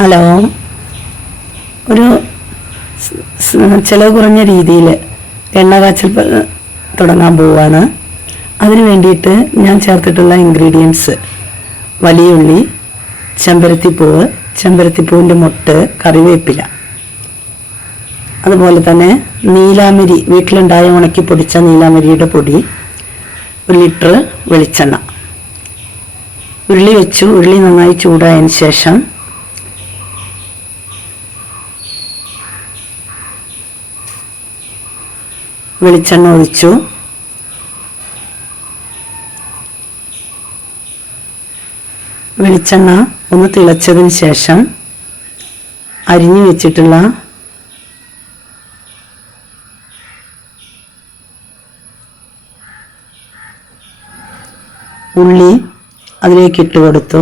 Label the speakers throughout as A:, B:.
A: Hello. ഒരു ചിലവ് കുറഞ്ഞ രീതിയിൽ എണ്ണ കാച്ചൽ തുടങ്ങാൻ പോവാണ്. അതിനു വേണ്ടിയിട്ട് ഞാൻ ചേർത്തിട്ടുള്ള ഇൻഗ്രീഡിയൻസ് വലിയ ഉള്ളി ചെമ്പരത്തിപ്പൂവ് ചെമ്പരത്തിപ്പൂവിന്റെ മുട്ട് കറിവേപ്പില. അതുപോലെ തന്നെ നീലാമരി വീട്ടിലുണ്ടായ ഉണക്കി പൊടിച്ച നീലാമരിയുടെ പൊടി ഒരു ലിറ്റർ വെളിച്ചെണ്ണ. ഉരുളി വെച്ചു ഉരുളി നന്നായി ചൂടായതിന് ശേഷം വെളിച്ചെണ്ണ ഒഴിച്ചു. വെളിച്ചെണ്ണ ഒന്ന് തിളച്ചതിന് ശേഷം അരിഞ്ഞു വെച്ചിട്ടുള്ള ഉള്ളി അതിലേക്ക് ഇട്ട് കൊടുത്തു.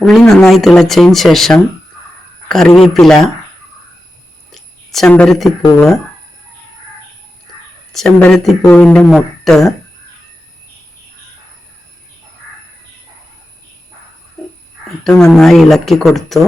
A: ഉള്ളി നന്നായി തിളച്ചതിന് ശേഷം കറിവേപ്പില ചെമ്പരത്തിപ്പൂവ് ചെമ്പരത്തിപ്പൂവിന്റെ മുട്ട് ഇട്ട് നന്നായി ഇളക്കി കൊടുത്തു.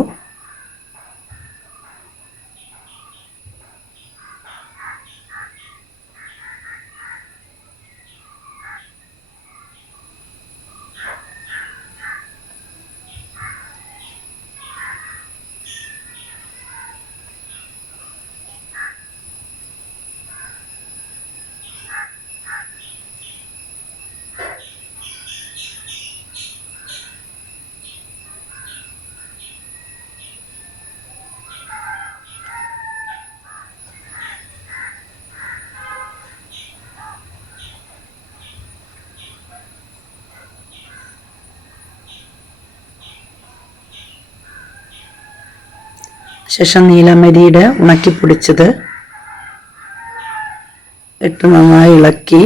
A: ശേഷം നീലമരിയുടെ ഉണക്കി പൊടിച്ചത് ഇട്ട് നന്നായി ഇളക്കി.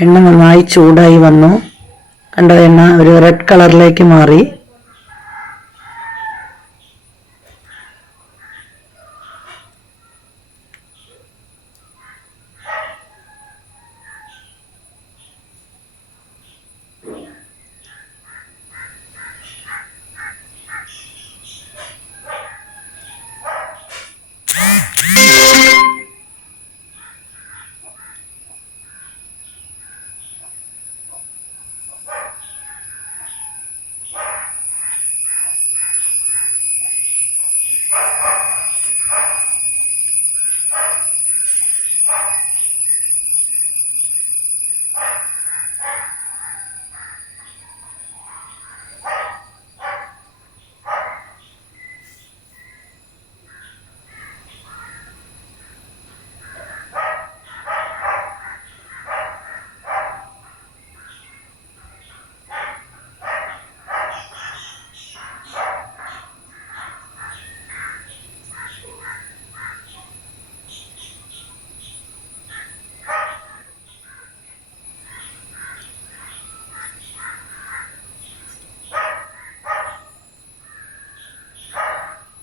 A: എണ്ണ നന്നായി ചൂടായി വന്നു. കണ്ടോ എണ്ണ ഒരു റെഡ് കളറിലേക്ക് മാറി.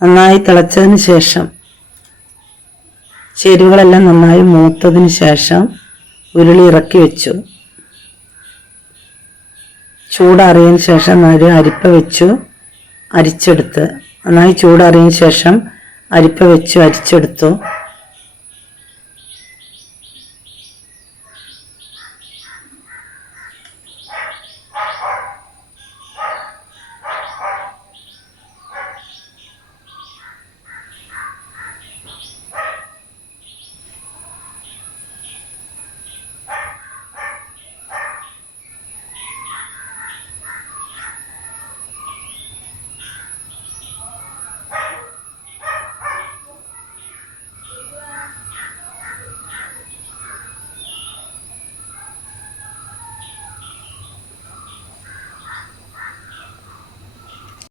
A: നന്നായി തിളച്ചതിന് ശേഷം ചേരുവകളെല്ലാം നന്നായി മൂത്തതിന് ശേഷം ഉരുളി ഇറക്കി വെച്ചു. ചൂടാറിയതിന് ശേഷം ഒരു അരിപ്പ വെച്ചു അരിച്ചെടുത്ത്. നന്നായി ചൂടാറിയതിന് ശേഷം അരിപ്പ വെച്ചു അരിച്ചെടുത്തു.